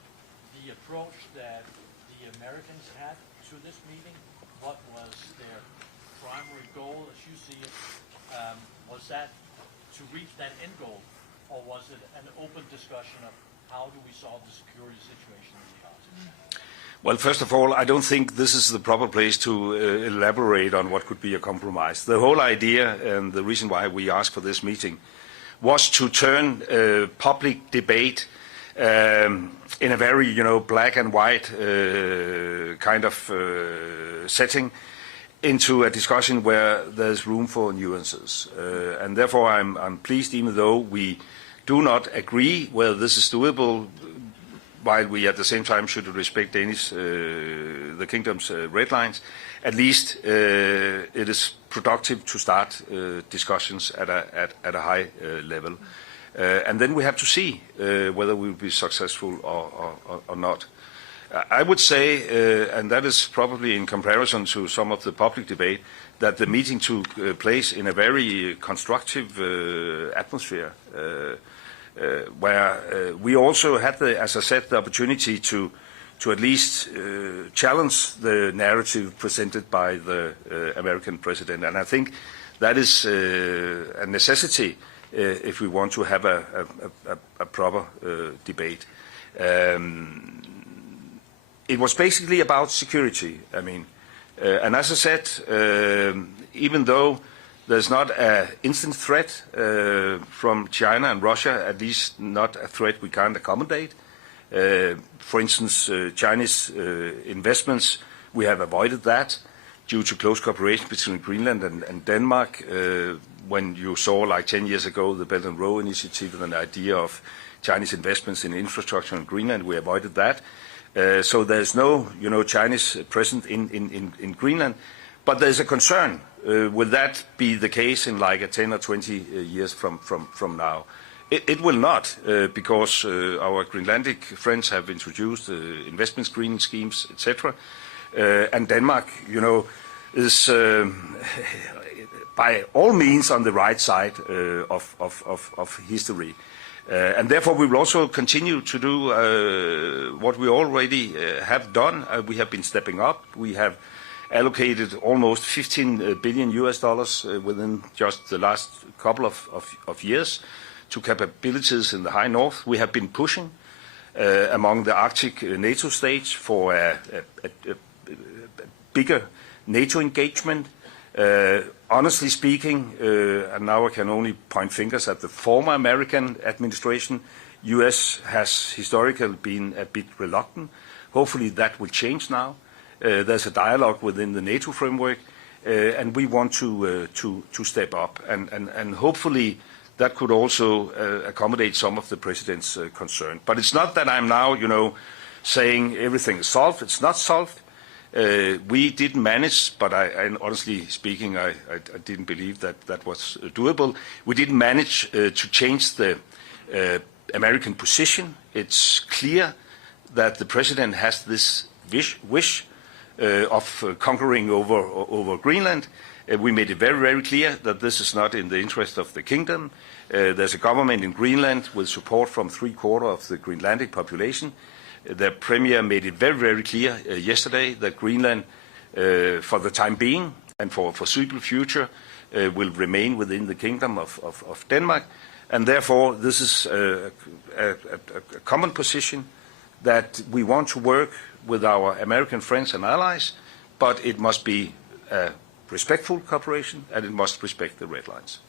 the approach that the Americans had to this meeting. What was their primary goal, as you see it? Was that to reach that end goal, or was it an open discussion of how do we solve the security situation in the Arctic? Well, first of all, I don't think this is the proper place to elaborate on what could be a compromise. The whole idea and the reason why we asked for this meeting was to turn public debate in a very, black and white kind of setting into a discussion where there's room for nuances. And therefore, I'm pleased, even though we do not agree whether this is doable, while we at the same time should respect the Kingdom's red lines, at least it is productive to start discussions at a high level. And then we have to see whether we will be successful or not. I would say, and that is probably in comparison to some of the public debate, that the meeting took place in a very constructive atmosphere, where we also had, as I said, the opportunity to at least challenge the narrative presented by the American president. And I think that is a necessity if we want to have a proper debate. It was basically about security. And as I said, even though there's not an instant threat from China and Russia, at least not a threat we can't accommodate. For instance, Chinese investments, we have avoided that due to close cooperation between Greenland and Denmark. When you saw, 10 years ago, the Belt and Road Initiative and an idea of Chinese investments in infrastructure in Greenland, we avoided that. So there's no, Chinese presence in Greenland. But there's a concern. Will that be the case in like 10 or 20 years from now? It will not, because our Greenlandic friends have introduced investment screening schemes, etc. And Denmark, you know, is by all means on the right side of history. And therefore we will also continue to do what we already have done. We have been stepping up. We have allocated almost $15 billion within just the last couple of years to capabilities in the High North. We have been pushing among the Arctic NATO states for a bigger NATO engagement. Honestly speaking, and now I can only point fingers at the former American administration, US has historically been a bit reluctant. Hopefully that will change now. There's a dialogue within the NATO framework, and we want to step up, and hopefully that could also accommodate some of the president's concern. But it's not that I'm now, you know, saying everything is solved. It's not solved. We didn't manage, but I honestly speaking, I didn't believe that was doable. We didn't manage to change the American position. It's clear that the president has this wish of conquering over Greenland. We made it very, very clear that this is not in the interest of the kingdom. There's a government in Greenland with support from 3/4 of the Greenlandic population. The Premier made it very, very clear yesterday that Greenland, for the time being and for foreseeable future, will remain within the Kingdom of Denmark. And therefore, this is a common position that we want to work with our American friends and allies, but it must be a respectful cooperation and it must respect the red lines.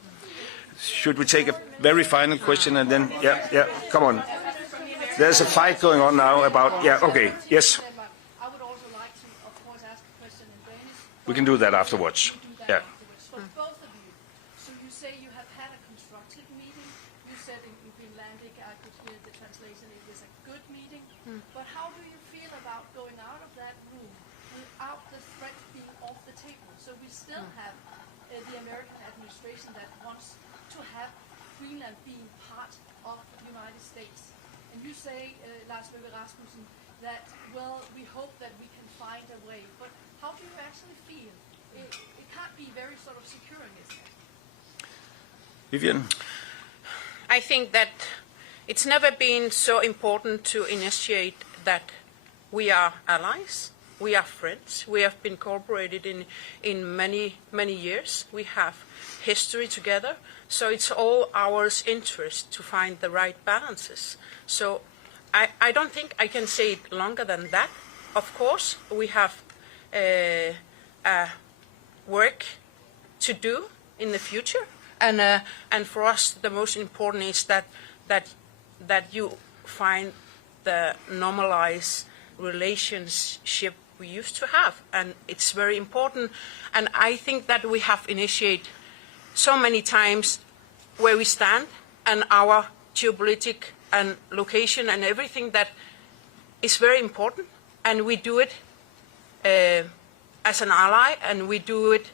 Should we take a very final question and then, yeah, come on. There's a fight going on now about, okay, yes. I would also like to, of course, ask a question in Danish. We can do that afterwards. Yeah. For both of you, so you say you have had a constructive meeting. You said in Greenlandic, I could hear the translation, it was a good meeting. But how do you feel about going out of that room without the threat being off the table? So we still have the American administration that wants to have Greenland being part of the United States. And you say, Lars Løkke Rasmussen, that, well, we hope that we can find a way. But how do you actually feel? It can't be very sort of securing, isn't it? Vivian? I think that it's never been so important to initiate that we are allies, we are friends, we have been cooperated in many, many years, we have history together, so it's all our interest to find the right balances. So I don't think I can say it longer than that. Of course, we have work to do in the future, and for us the most important is that you find the normalized relationship we used to have, and it's very important. And I think that we have initiated so many times where we stand and our geopolitical and location and everything that is very important, and we do it as an ally, and we do it,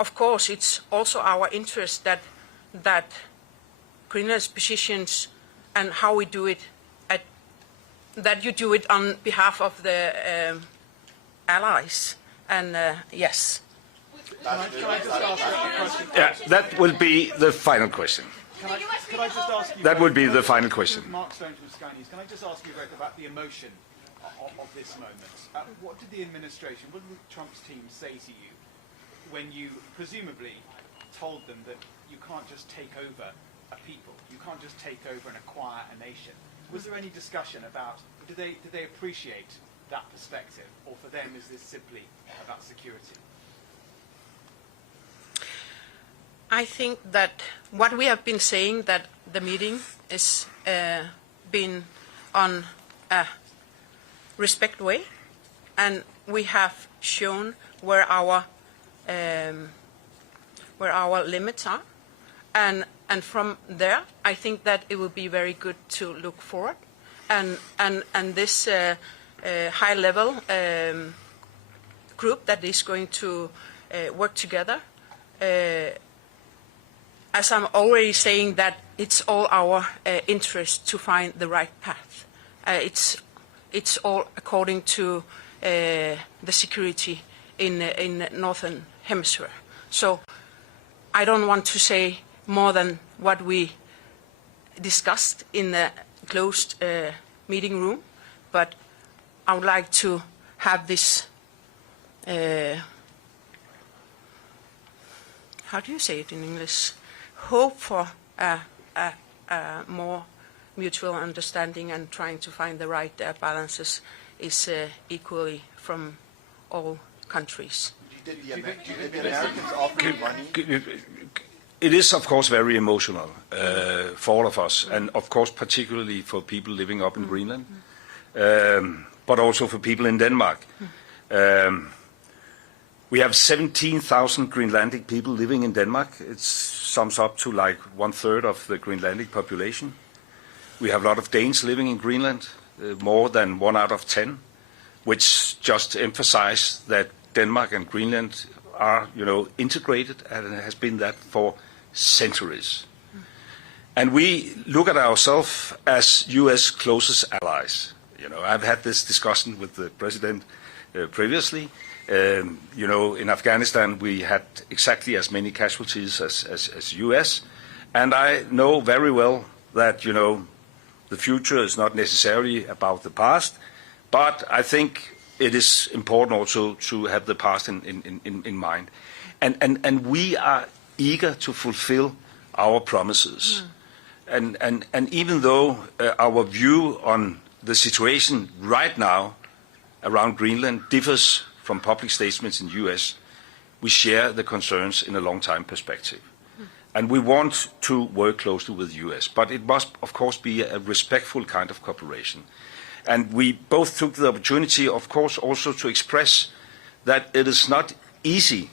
of course, it's also our interest that Greenland's positions and how we do it, that you do it on behalf of the allies, and yes. Can I just ask a question? Yeah, that will be the final question. Could I just ask you... That would be the final question. Mark Stone from Sky News. Can I just ask you, Rueda, about the emotion of this moment? What did the administration, what did Trump's team say to you when you presumably told them that you can't just take over a people, you can't just take over and acquire a nation? Was there any discussion about, did they appreciate that perspective, or for them is this simply about security? I think that what we have been saying, that the meeting is been on a respect way, and we have shown where our limits are, and from there I think that it will be very good to look forward, and this high level group that is going to work together. As I'm already saying that it's all our interest to find the right path. It's all according to the security in Northern Hemisphere. So I don't want to say more than what we discussed in the closed meeting room, but I would like to have this, how do you say it in English? Hope for a more mutual understanding and trying to find the right balances is equally from all countries. Did the Americans offer money? It is, of course, very emotional for all of us, and of course, particularly for people living up in Greenland, but also for people in Denmark. We have 17,000 Greenlandic people living in Denmark. It sums up to like 1/3 of the Greenlandic population. We have a lot of Danes living in Greenland, more than 1 out of 10, which just emphasize that Denmark and Greenland are, integrated, and it has been that for centuries. And we look at ourselves as U.S. closest allies. I've had this discussion with the president previously. In Afghanistan, we had exactly as many casualties as U.S. And I know very well that, the future is not necessarily about the past, but I think it is important also to have the past in mind. And we are eager to fulfill our promises. And even though our view on the situation right now around Greenland differs from public statements in the U.S., we share the concerns in a long-time perspective. And we want to work closely with the U.S., but it must, of course, be a respectful kind of cooperation. And we both took the opportunity, of course, also to express that it is not easy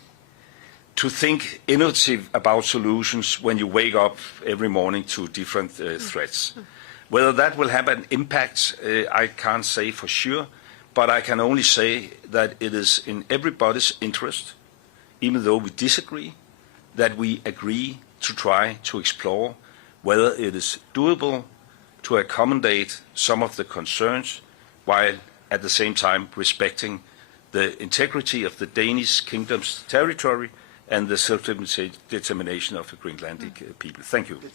to think innovative about solutions when you wake up every morning to different threats. Whether that will have an impact, I can't say for sure, but I can only say that it is in everybody's interest, even though we disagree, that we agree to try to explore whether it is doable to accommodate some of the concerns while at the same time respecting the integrity of the Danish kingdom's territory and the self-determination of the Greenlandic people. Thank you. How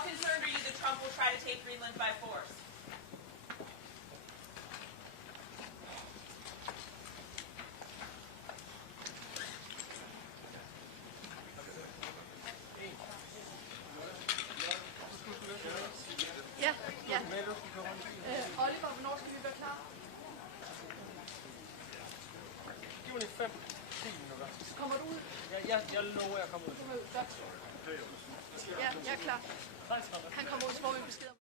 concerned are you that Trump will try to take Greenland by force? Ja. Oliver, hvornår skal vi være klar? Giv mig 5-10 minutter. Kommer du ud? Ja, jeg lover, jeg kommer ud. Ja, jeg er klar. Han kommer ud, så får vi besked om.